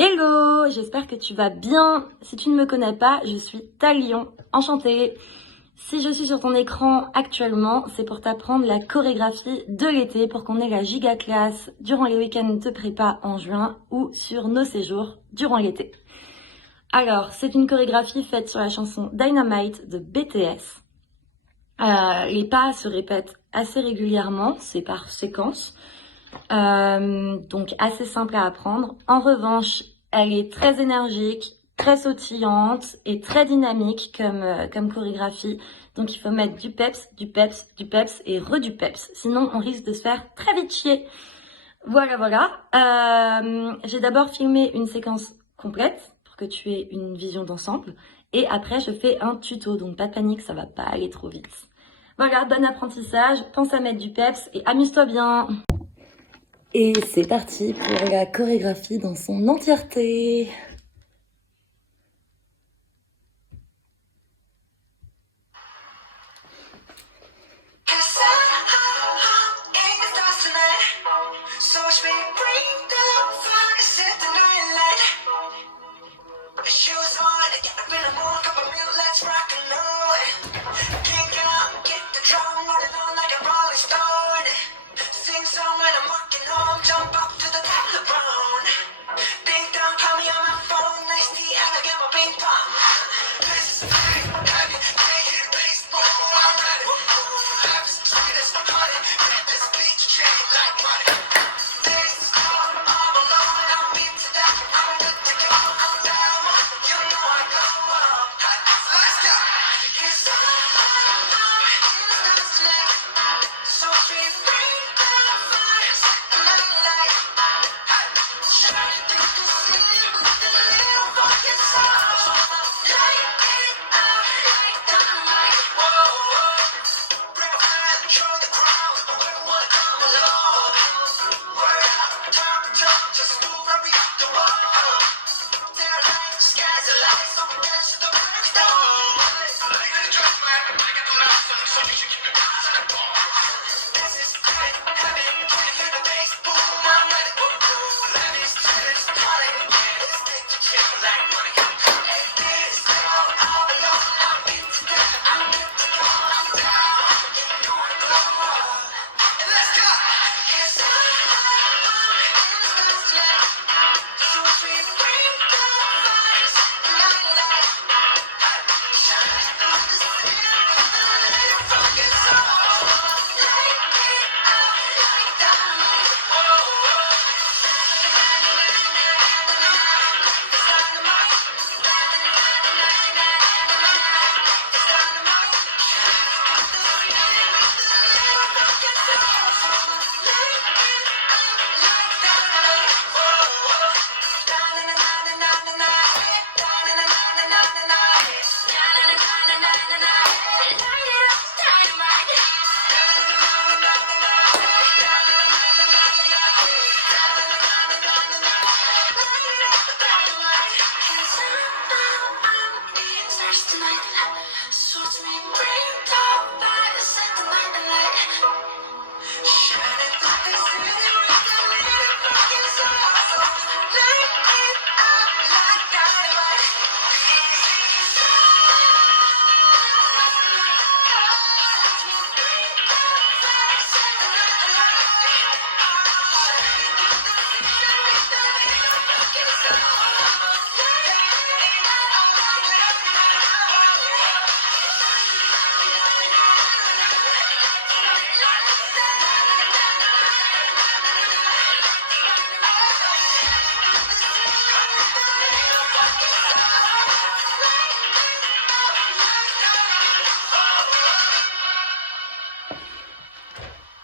Hello, j'espère que tu vas bien. Si tu ne me connais pas, je suis Talion, enchantée. Si je suis sur ton écran actuellement, c'est pour t'apprendre la chorégraphie de l'été pour qu'on ait la giga classe durant les week-ends de prépa en juin ou sur nos séjours durant l'été. Alors, c'est une chorégraphie faite sur la chanson Dynamite de BTS. Les pas se répètent assez régulièrement, c'est par séquence. Donc assez simple à apprendre. En revanche, elle est très énergique, très sautillante et très dynamique comme chorégraphie. Donc il faut mettre du peps, du peps, du peps et du peps. Sinon, on risque de se faire très vite chier. Voilà. J'ai d'abord filmé une séquence complète pour que tu aies une vision d'ensemble. Et après, je fais un tuto. Donc pas de panique, ça va pas aller trop vite. Voilà, bon apprentissage. Pense à mettre du peps et amuse-toi bien. Et c'est parti pour la chorégraphie dans son entièreté.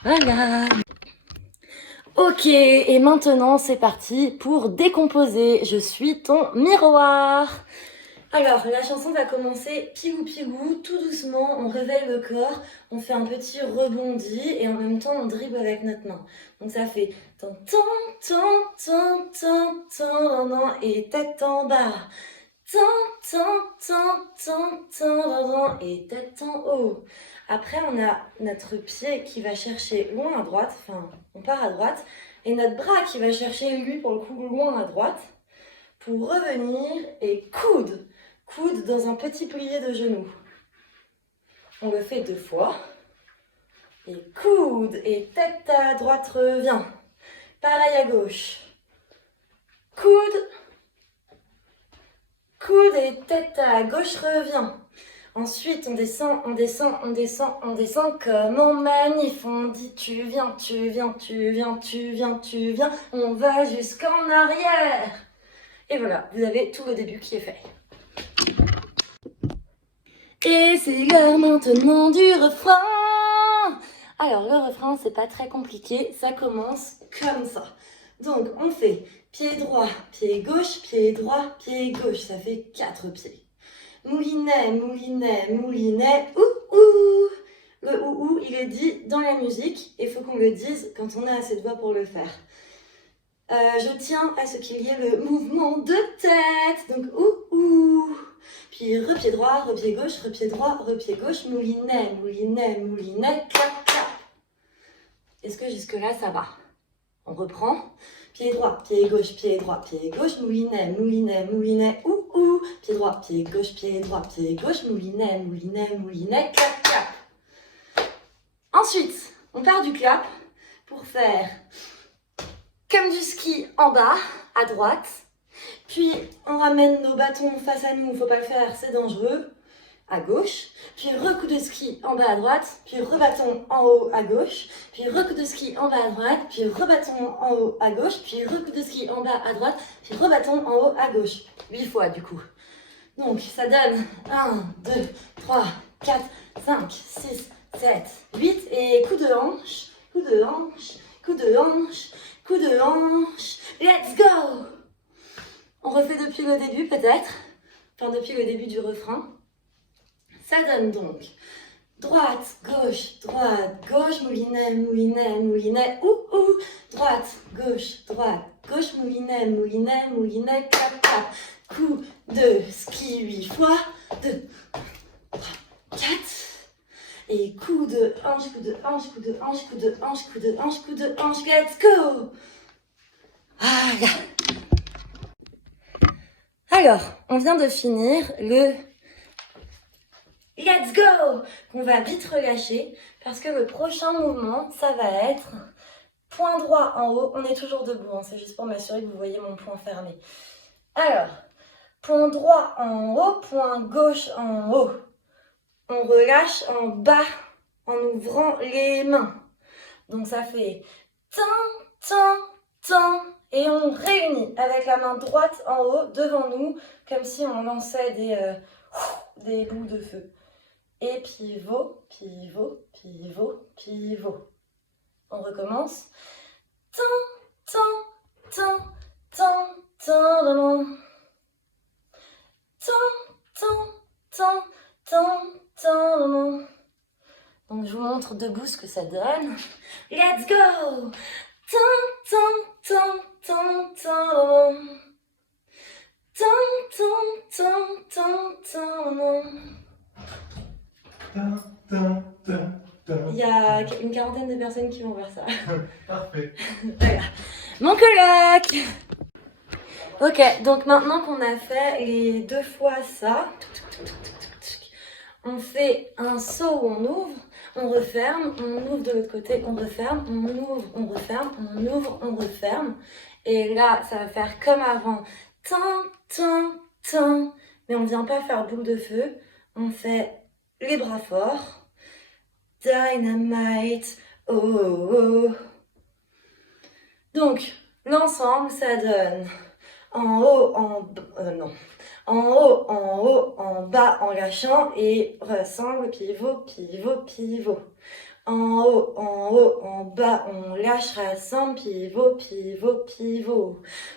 Voilà. Ok, et maintenant c'est parti pour décomposer. Je suis ton miroir. Alors, la chanson va commencer pigou, tout doucement, on réveille le corps, on fait un petit rebondi et en même temps on dribble avec notre main. Donc ça fait tan tan tan tan tan tan et tête en bas. Tan tan tan tan tan et tête en haut. Après, on a notre pied qui va chercher loin à droite, enfin, on part à droite, et notre bras qui va chercher, lui, pour le coup, loin à droite. pour revenir et coude. Coude dans un petit plié de genou. On le fait 2 fois. Et coude et tête à droite revient. Pareil à gauche. Coude. Coude et tête à gauche revient. Ensuite, on descend, on descend, on descend, on descend comme en manif. On dit tu viens, tu viens, tu viens, tu viens, tu viens. On va jusqu'en arrière. Et voilà, vous avez tout le début qui est fait. Et c'est l'heure maintenant du refrain. Alors, le refrain, c'est pas très compliqué. Ça commence comme ça. Donc, on fait pied droit, pied gauche, pied droit, pied gauche. Ça fait 4 pieds. Moulinet, moulinet, moulinet, ouh. Le ouh, il est dit dans la musique et il faut qu'on le dise quand on a assez de voix pour le faire. Je tiens à ce qu'il y ait le mouvement de tête, donc ouh. Puis repied droit, repied gauche, repied droit, repied gauche, moulinet, moulinet, moulinet, clap, clap. Est-ce que jusque-là ça va? On reprend. Pied droit, pied gauche, pied droit, pied gauche, moulinet, moulinet, moulinet, ouh. Pied droit, pied gauche, moulinet, moulinet, moulinet, clap, clap. Ensuite, on part du clap pour faire comme du ski en bas, à droite. Puis, on ramène nos bâtons face à nous, il ne faut pas le faire, c'est dangereux, à gauche. Puis, recoup de ski en bas à droite. Puis, rebâton en haut à gauche. Puis, recoup de ski en bas à droite. Puis, rebâton en haut à gauche. Puis, recoup de ski en bas à droite. Puis, rebâton en haut à gauche. 8 fois, du coup. Donc, ça donne 1, 2, 3, 4, 5, 6, 7, 8. Et coup de hanche, coup de hanche, coup de hanche, coup de hanche. Let's go! On refait depuis le début, peut-être. Enfin, depuis le début du refrain. Ça donne donc droite, gauche, moulinet, moulinet, moulinet, ouh. Droite, gauche, moulinet, moulinet, moulinet, clap, clap. Coup de ski 8 fois. 2, 3, 4. Et coup de hanche, coup de hanche, coup de hanche, coup de hanche, coup de hanche, coup de hanche. Let's go! Voilà. Alors, on vient de finir le Let's go! Qu'on va vite relâcher parce que le prochain mouvement, ça va être point droit en haut. On est toujours debout, hein, c'est juste pour m'assurer que vous voyez mon poing fermé. Alors, point droit en haut, point gauche en haut. On relâche en bas en ouvrant les mains. Donc ça fait tan. Et on réunit avec la main droite en haut devant nous comme si on lançait des bouts de feu. Et pivot, pivot, pivot, pivot. On recommence. Tan. Donc je vous montre debout ce que ça donne. Let's go! Tan. Il y a une quarantaine de personnes qui vont faire ça. Parfait. Voilà. Mon coloc! Ok, donc maintenant qu'on a fait les 2 fois ça, on fait un saut où on ouvre, on referme, on ouvre de l'autre côté, on referme, on ouvre, on referme, on ouvre, on referme. Et là, ça va faire comme avant. Tan. Mais on ne vient pas faire boule de feu. On fait les bras forts. Dynamite, oh. Donc, l'ensemble, ça donne en haut, en bas, en lâchant et ressemble, pivot. En haut, en bas, on lâche, rassemble, pivot.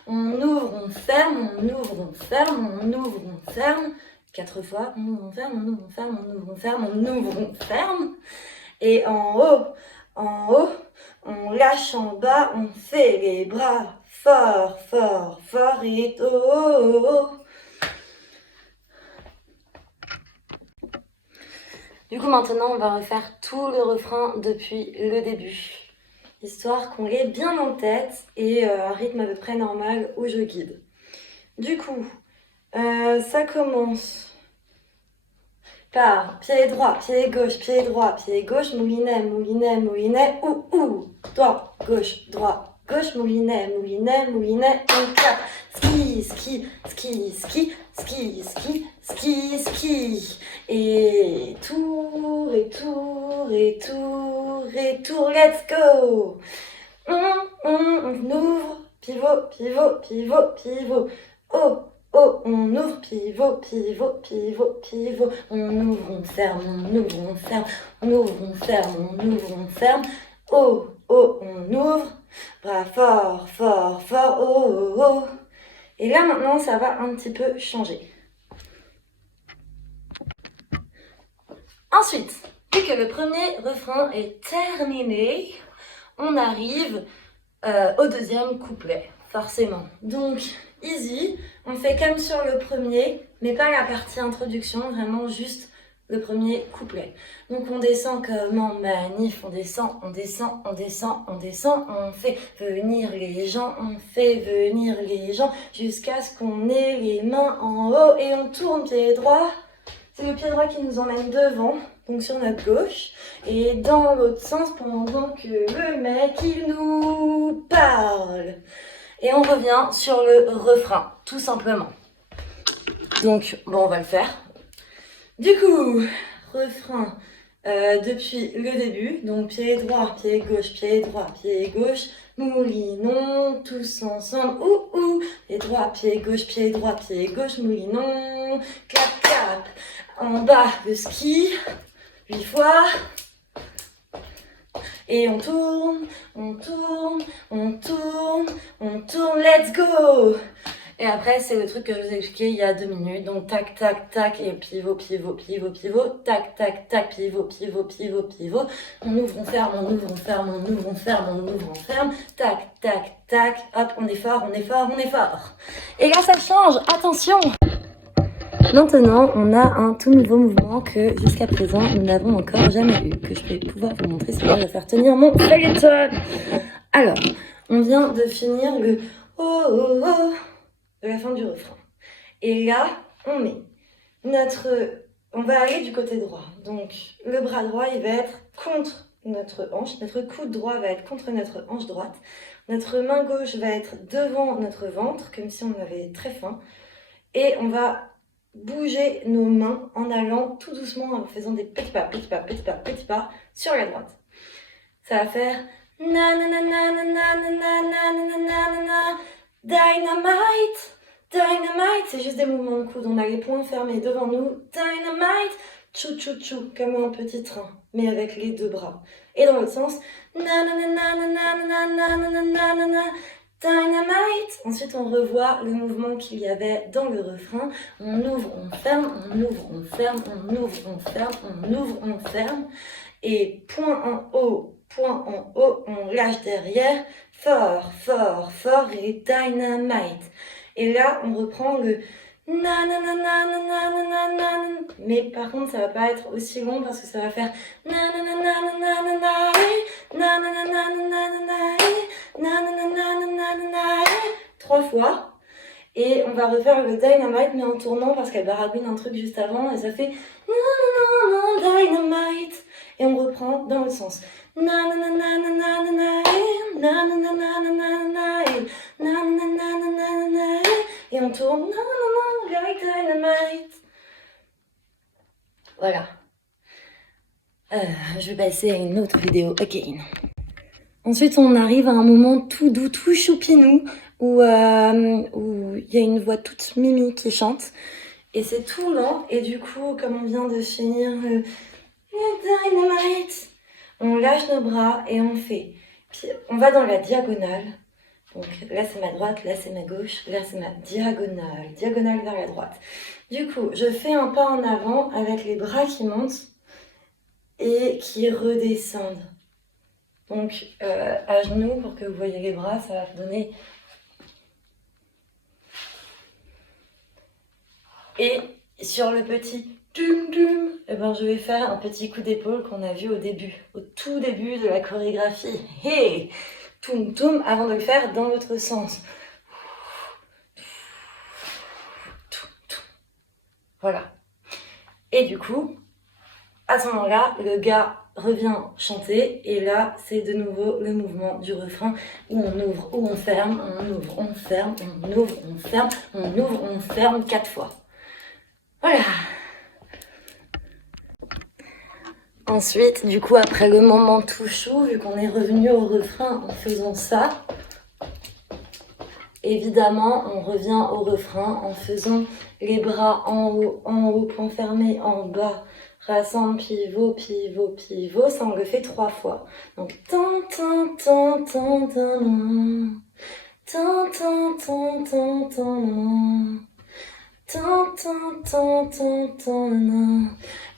On ouvre, on ferme, on ouvre, on ferme, on ouvre, on ferme. 4 fois, on ouvre, on ferme, on ouvre, on ferme, on ouvre, on ferme, on ouvre, on ferme. Et en haut, on lâche en bas, on fait les bras fort et oh. Du coup, maintenant, on va refaire tout le refrain depuis le début, histoire qu'on l'ait bien en tête et un rythme à peu près normal où je guide. Du coup, ça commence par pied droit, pied gauche, moulinet, moulinet, moulinet, ou, droit, gauche, moulinet, moulinet, moulinet, on clap, ski, ski, ski, ski, ski, ski, ski, ski, et tour, et tour, et tour, et tour, let's go. On ouvre, pivot, pivot, pivot, pivot, oh, oh, on ouvre, pivot, pivot, pivot, pivot, on ouvre, on ferme, on ouvre, on ferme, on ouvre, on ferme, on ouvre, on ferme, oh, oh, on ouvre, bras fort, fort, fort, oh, oh, oh. Et là maintenant ça va un petit peu changer. Ensuite, vu que le premier refrain est terminé, on arrive au deuxième couplet, forcément. Donc, easy, on fait comme sur le premier, mais pas la partie introduction, vraiment juste le premier couplet. Donc on descend comme en manif, on descend, on descend, on descend, on descend, on fait venir les gens, on fait venir les gens, jusqu'à ce qu'on ait les mains en haut et on tourne pied droit. C'est le pied droit qui nous emmène devant, donc sur notre gauche, et dans l'autre sens pendant que le mec il nous parle. Et on revient sur le refrain, tout simplement. Donc, bon, on va le faire. Du coup, refrain depuis le début, donc pied droit, pied gauche, moulinon, tous ensemble, ouh, pied droit, pied gauche, moulinon, clap, clap. En bas, le ski, 8 fois. Et on tourne, on tourne, on tourne, on tourne, let's go! Et après, c'est le truc que je vous ai expliqué il y a 2 minutes. Donc, tac, tac, tac, et pivot, pivot, pivot, pivot, tac, tac, tac, pivot, pivot, pivot, pivot. On ouvre, on ferme, on ouvre, on ferme, on ouvre, on ferme, on ouvre, on ferme. Tac, tac, tac, hop, on est fort, on est fort, on est fort. Et là, ça change, attention! Maintenant, on a un tout nouveau mouvement que jusqu'à présent, nous n'avons encore jamais eu, que je vais pouvoir vous montrer si je vais faire tenir mon feuilleton. Alors, on vient de finir le oh oh oh de la fin du refrain. Et là, on met on va aller du côté droit. Donc, le bras droit, il va être contre notre hanche. Notre coude droit va être contre notre hanche droite. Notre main gauche va être devant notre ventre, comme si on avait très faim. Et on va bouger nos mains en allant tout doucement, en faisant des petits pas, petits pas, petits pas, petits pas sur la droite. Ça va faire na na na na na na na na na na na dynamite, dynamite. C'est juste des mouvements de coude. On a les poings fermés devant nous. Dynamite, chou chou chou, comme un petit train, mais avec les deux bras. Et dans l'autre sens, na na na na na na na na na na na dynamite. Ensuite, on revoit le mouvement qu'il y avait dans le refrain. On ouvre, on ferme, on ouvre, on ferme, on ouvre, on ferme, on ouvre, on ferme. Et point en haut, on lâche derrière. Fort, fort, fort et dynamite. Et là, on reprend le na na na na na na na na na. Mais par contre, ça va pas être aussi long parce que ça va faire na na na na na na na na na na na na na na 3 fois. Et on va refaire le dynamite mais en tournant parce qu'elle baragouine un truc juste avant et ça fait na na na dynamite. Et on reprend dans le sens na na na na na na na na na na na na na na na na. Et on tourne na na na like dynamite. Voilà. Je vais passer à une autre vidéo again. Ensuite, on arrive à un moment tout doux, tout choupinou, où il y a une voix toute mimi qui chante. Et c'est tout lent. Et du coup, comme on vient de finir le dynamite, on lâche nos bras et on fait. On va dans la diagonale. Donc là, c'est ma droite, là, c'est ma gauche. Là, c'est ma diagonale. Diagonale vers la droite. Du coup, je fais un pas en avant avec les bras qui montent et qui redescendent. Donc, à genoux, pour que vous voyez les bras, ça va donner. Et sur le petit dum dum, eh ben, je vais faire un petit coup d'épaule qu'on a vu au début, au tout début de la chorégraphie. Hey, toum toum, avant de le faire dans l'autre sens. Voilà. Et du coup, à ce moment-là, le gars revient chanter et là, c'est de nouveau le mouvement du refrain où on ouvre, où on ferme, on ouvre, on ferme, on ouvre, on ferme, on ouvre, on ferme 4 fois. Voilà. Ensuite, du coup, après le moment tout chaud, vu qu'on est revenu au refrain en faisant ça, évidemment, on revient au refrain en faisant les bras en haut, point fermé, en bas, rassemble, pivot, pivot, pivot. Ça, on le fait 3 fois. Donc, tan, tan, tan, tan, tan, tan, tan, tan, tan, tan, tan, tan, tan, tan, tan.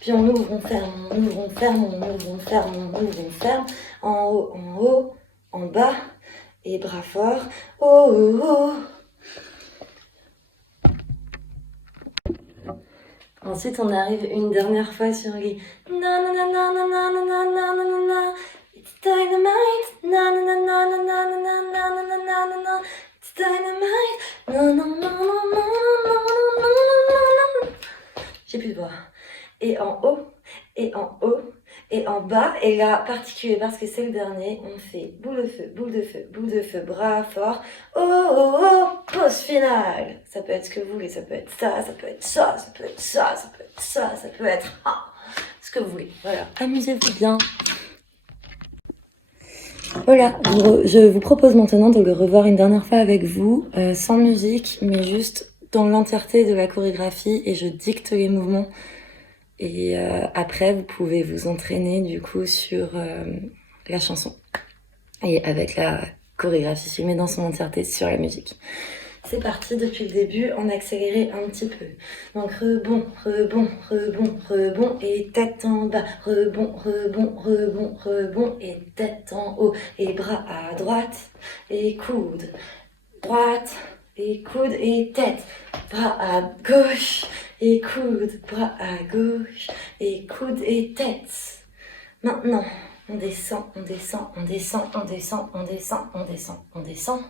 Puis on ouvre, on ferme, on ouvre, on ferme, on ouvre, on ferme, on ouvre, on ferme. En haut, en bas. Et bras forts. Oh, oh, oh. Ensuite, on arrive une dernière fois sur les na na na na na na na na na na na. It's dynamite. Na na na na na na na na na na na na na. It's dynamite. Na na na na na na na na. J'ai plus de voix. Et en haut, et en haut, et en bas. Et là, particulier parce que c'est le dernier, on fait boule de feu, boule de feu, boule de feu, bras fort. Oh, oh, oh, pause finale. Ça peut être ce que vous voulez, ça peut être ça, ça peut être ça, ça peut être ça, ça peut être ça, ça peut être ce que vous voulez. Voilà, amusez-vous bien. Voilà, je vous propose maintenant de le revoir une dernière fois avec vous, sans musique, mais juste dans l'entièreté de la chorégraphie, et je dicte les mouvements. Et après, vous pouvez vous entraîner du coup sur la chanson. Et avec la chorégraphie filmée dans son entièreté sur la musique. C'est parti depuis le début, en accéléré un petit peu. Donc rebond, rebond, rebond, rebond et tête en bas. Rebond, rebond, rebond, rebond et tête en haut. Et bras à droite et coude. Droite et coude et tête. Bras à gauche et coude. Bras à gauche et coude et tête. Maintenant, on descend, on descend, on descend, on descend, on descend, on descend, on descend.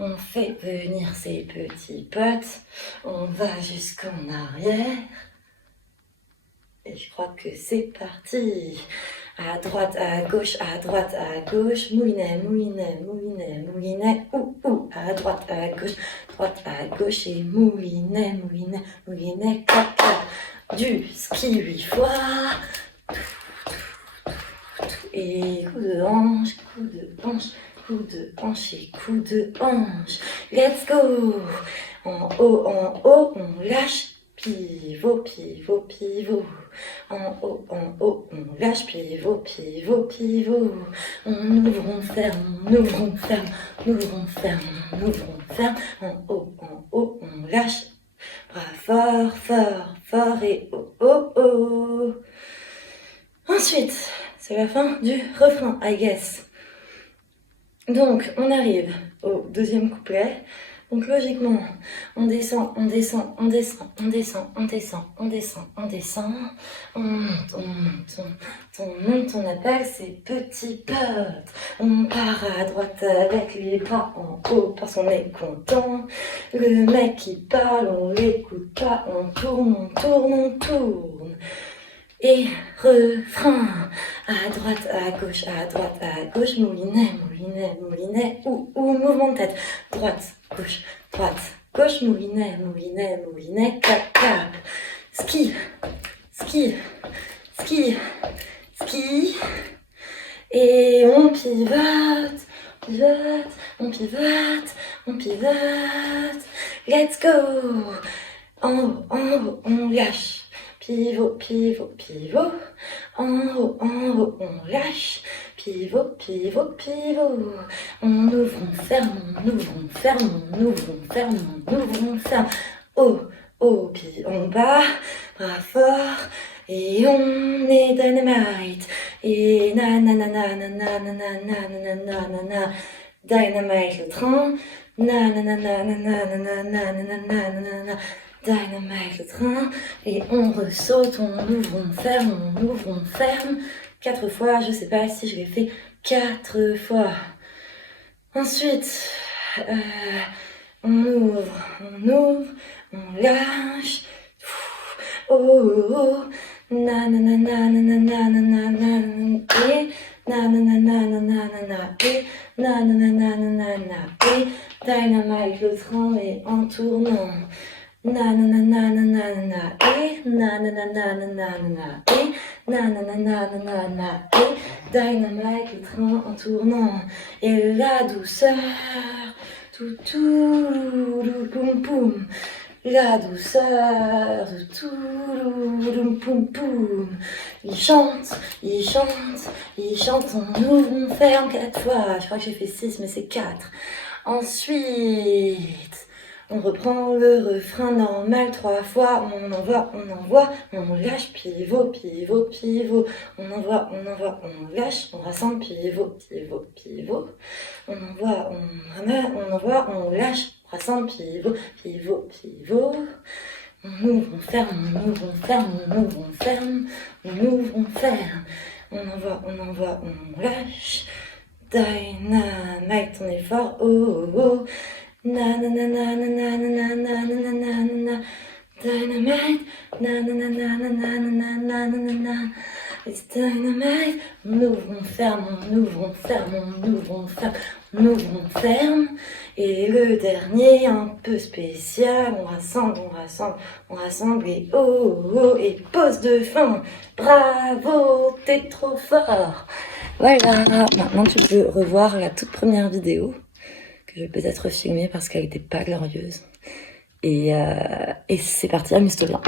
On fait venir ces petits potes. On va jusqu'en arrière. Et je crois que c'est parti. À droite, à gauche, à droite, à gauche. Moulinet, moulinet, moulinet, moulinet. Ouh, à droite, à gauche et moulinet, moulinet, moulinet. Clap, clap. Du ski 8 fois. Et coup de hanche, coup de hanche, coup de hanche et coup de hanche. Let's go! En haut, on lâche. Pivot, pivot, pivot. En haut, on lâche. Pivot, pivot, pivot. On ouvre, on ferme, on ouvre, on ferme, on ouvre, on ferme, on ouvre, on ferme. En haut, on lâche. Bras fort, fort, fort et oh, oh, oh. Ensuite, c'est la fin du refrain, I guess. Donc, on arrive au deuxième couplet. Donc, logiquement, on descend, on descend, on descend, on descend, on descend, on descend, on descend. On monte, on monte, on monte, on appelle ses petits potes. On part à droite avec les bras en haut parce qu'on est content. Le mec qui parle, on l'écoute pas, on tourne, on tourne, on tourne. Et refrain, à droite, à gauche, moulinet, moulinet, moulinet, ou mouvement de tête, droite, gauche, moulinet, moulinet, moulinet, cap, cap, ski, ski, ski, ski, et on pivote, pivote, on pivote, on pivote, let's go, en haut, on lâche. Pivot, pivot, pivot. En haut, on lâche. Pivot, pivot, pivot. On ouvre, on ferme, on ouvre, on ferme, on ouvre, on ferme, on ouvre, on ferme. Haut, puis en bas, bras fort. Et on est dynamite. Et na na na na na na na na na na na na na. Dynamite le train. Na na na na na na na na na na na na na. Dynamite le train, et on ressaute, on ouvre, on ferme, on ouvre, on ferme. 4 fois, je sais pas si je l'ai fait 4 fois. Ensuite, on ouvre, on lâche. oh oh oh, na na na na na na na na na na, et na na na na na na na na, et na na na na na na na, et Dynamite le train est en tournant. Na na na na na na na na, et na na na na na na na na, et na na na na na na na, et Dynamite le train en tournant. Et la douceur, tout tout poum poum. La douceur, tout poum poum. Il chante, il chante, il chante. On ouvre, on ferme 4 fois. Je crois que j'ai fait 6, mais c'est 4. Ensuite, on reprend le refrain normal 3 fois. On envoie, on lâche, pivot, pivot, pivot. On envoie, on lâche, on rassemble, pivot, pivot, pivot. On envoie, on lâche, on rassemble, pivot, pivot, pivot. On ouvre, on ferme, on ouvre, on ferme, on ouvre, on ferme, on ouvre, on ferme. On envoie, on lâche. Dynamite, on est fort, oh oh oh. Na na na na na na na na na na na na na. Dynamite, na na na na na na na na na na na. It's dynamite. On ouvre, on ferme, on ouvre, on ferme, on ouvre, on ferme, on ouvre, on ferme. Et le dernier, un peu spécial, on rassemble et oh oh, et pause de fin. Bravo, t'es trop fort. Voilà, maintenant tu peux revoir la toute première vidéo que je vais peut-être filmer parce qu'elle n'était pas glorieuse. Et c'est parti, amuse-toi bien.